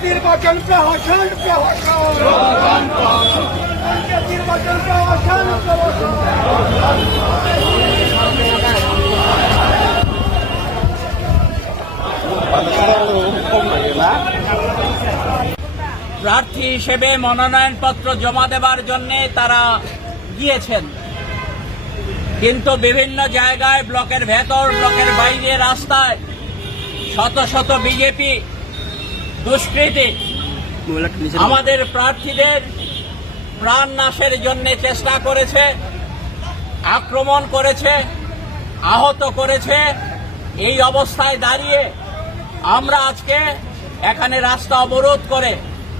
প্রহসন প্রহসন। নির্বাচন প্রহসন। প্রার্থী হিসেবে মনোনয়নপত্র জমা দেবার জন্য তারা গিয়েছেন। কিন্তু বিভিন্ন জায়গায়, ব্লকের ভেতর, ব্লকের বাইরে, রাস্তায় শত শত বিজেপি দুষ্কৃতী। আমাদের প্রার্থীদের প্রাণ নাশের জন্য চেষ্টা করেছে আক্রমণ করেছে আহত করেছে। এই অবস্থায় দাঁড়িয়ে আমরা আজকে এখানে রাস্তা অবরোধ করে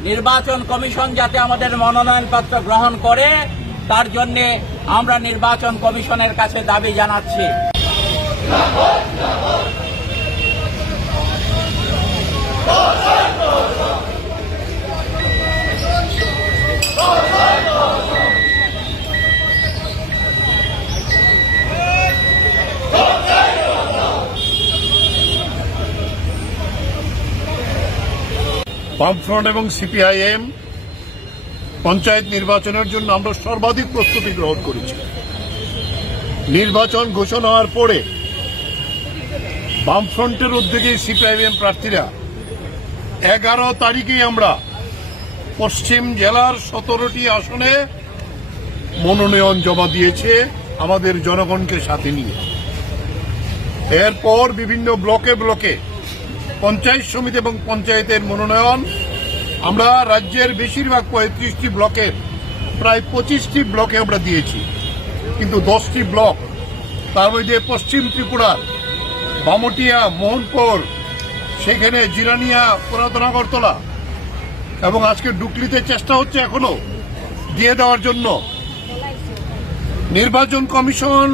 নির্বাচন কমিশন যাতে আমাদের মনোনয়নপত্র গ্রহণ করে তার জন্য আমরা নির্বাচন কমিশনের কাছে দাবি জানাচ্ছি। বামফ্রন্ট এবং সিপিআইএম পঞ্চায়েত নির্বাচনের জন্য আমরা সর্বাধিক প্রস্তুতি গ্রহণ করেছি। নির্বাচন ঘোষণা হওয়ার পরে বামফ্রন্টের উদ্যোগে সিপিআইএম প্রার্থীরা এগারো তারিখেই আমরা পশ্চিম জেলার সতেরোটি আসনে মনোনয়ন জমা দিয়েছে আমাদের জনগণকে সাথে নিয়ে। এরপর বিভিন্ন ব্লকে ব্লকে পঞ্চায়েত সমিতি এবং পঞ্চায়েতের মনোনয়ন। আমরা রাজ্যের বেশিরভাগ পঁয়ত্রিশটি ব্লকের প্রায় পঁচিশটি ব্লকে আমরা দিয়েছি। কিন্তু দশটি ব্লক, তার মধ্যে পশ্চিম ত্রিপুরার বামটিয়া, মোহনপুর, সেখানে জিরানিয়া পুরাতন আগরতলা এবং আজকে ডুকলিতে চেষ্টা হচ্ছে এখনও দিয়ে দেওয়ার জন্য। নির্বাচন কমিশন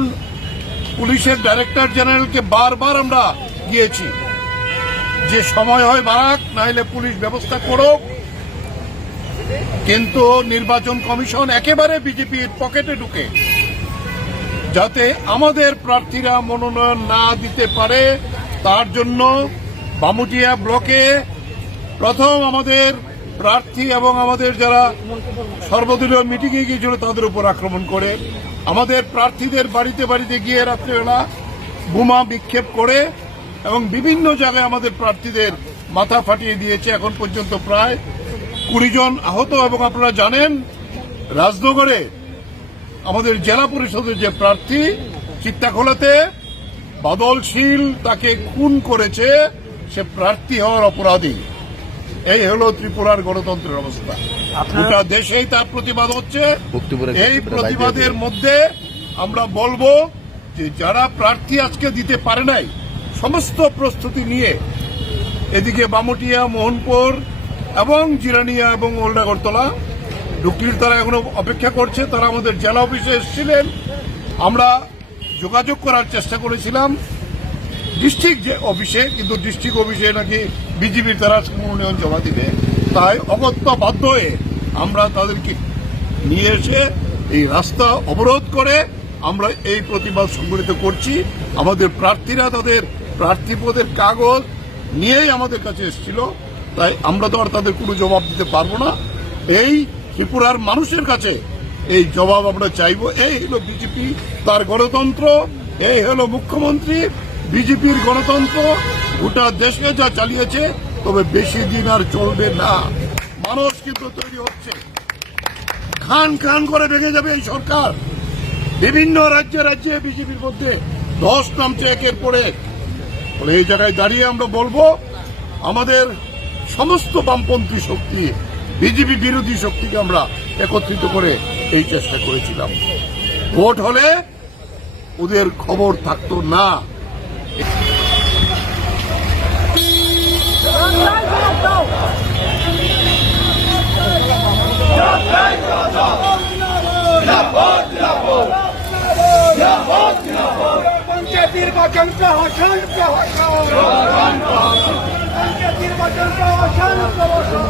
পুলিশের ডাইরেক্টর জেনারেলকে বারবার আমরা গিয়েছি যে সময় হয় বাড়াক নাহলে পুলিশ ব্যবস্থা করুক। কিন্তু নির্বাচন কমিশন একেবারে বিজেপির পকেটে ঢুকে। যাতে আমাদের প্রার্থীরা মনোনয়ন না দিতে পারে, তার জন্য বামুটিয়া ব্লকে প্রথম আমাদের প্রার্থী এবং আমাদের যারা সর্বদলীয় মিটিংয়ে গিয়েছিল তাদের উপর আক্রমণ করে, আমাদের প্রার্থীদের বাড়িতে বাড়িতে গিয়ে রাত্রেবেলা বোমা বিক্ষেপ করে এবং বিভিন্ন জায়গায় আমাদের প্রার্থীদের মাথা ফাটিয়ে দিয়েছে। এখন পর্যন্ত প্রায় কুড়ি জন আহত এবং আপনারা জানেন রাজনগরে আমাদের জেলা পরিষদের যে প্রার্থী চিত্তাখোলাতে বাদলশীল তাকে খুন করেছে। সে প্রার্থী হওয়ার অপরাধী। এই হলো ত্রিপুরার গণতন্ত্রের অবস্থা। গোটা দেশেই তার প্রতিবাদ হচ্ছে। এই প্রতিবাদের মধ্যে আমরা বলব যে যারা প্রার্থী আজকে দিতে পারে নাই সমস্ত প্রস্তুতি নিয়ে এদিকে বামটিয়া, মোহনপুর এবং জিরানিয়া এবং ওল্ডাগরতলা ডুকলির তারা এখনও অপেক্ষা করছে, তারা আমাদের জেলা অফিসে এসেছিলেন। আমরা যোগাযোগ করার চেষ্টা করেছিলাম ডিস্ট্রিক্ট যে অফিসে, কিন্তু ডিস্ট্রিক্ট অফিসে নাকি বিজেপির তারা মনোনয়ন জমা দিবে। তাই অগত্য বাধ্য হয়ে আমরা তাদেরকে নিয়ে এসে এই রাস্তা অবরোধ করে আমরা এই প্রতিবাদ সংগঠিত করছি। আমাদের প্রার্থীরা তাদের প্রার্থী পদের কাগজ নিয়েই আমাদের কাছে এসেছিল। তাই আমরা তো আর তাদের কোনো জবাব দিতে পারব না। এই ত্রিপুরার মানুষের কাছে এই জবাব আমরা চাইব। এই হলো বিজেপি তার গণতন্ত্র। এই হলো মুখ্যমন্ত্রী বিজেপির গণতন্ত্র। গোটা দেশকে যা চালিয়েছে, তবে বেশি দিন আর চলবে না। মানুষ কিন্তু তৈরি হচ্ছে। খান খান করে ভেঙে যাবে এই সরকার। বিভিন্ন রাজ্যে রাজ্যে বিজেপির মধ্যে ধস নামছে একের পর ফলে এই জায়গায় দাঁড়িয়ে আমরা বলব, আমাদের সমস্ত বামপন্থী শক্তি, বিজেপি বিরোধী শক্তিকে আমরা একত্রিত করে এই চেষ্টা করেছিলাম। ভোট হলে ওদের খবর থাকতো না। নির্বাচন প্রহসন প্রহসন নির্বাচন প্রহসন প্রহসন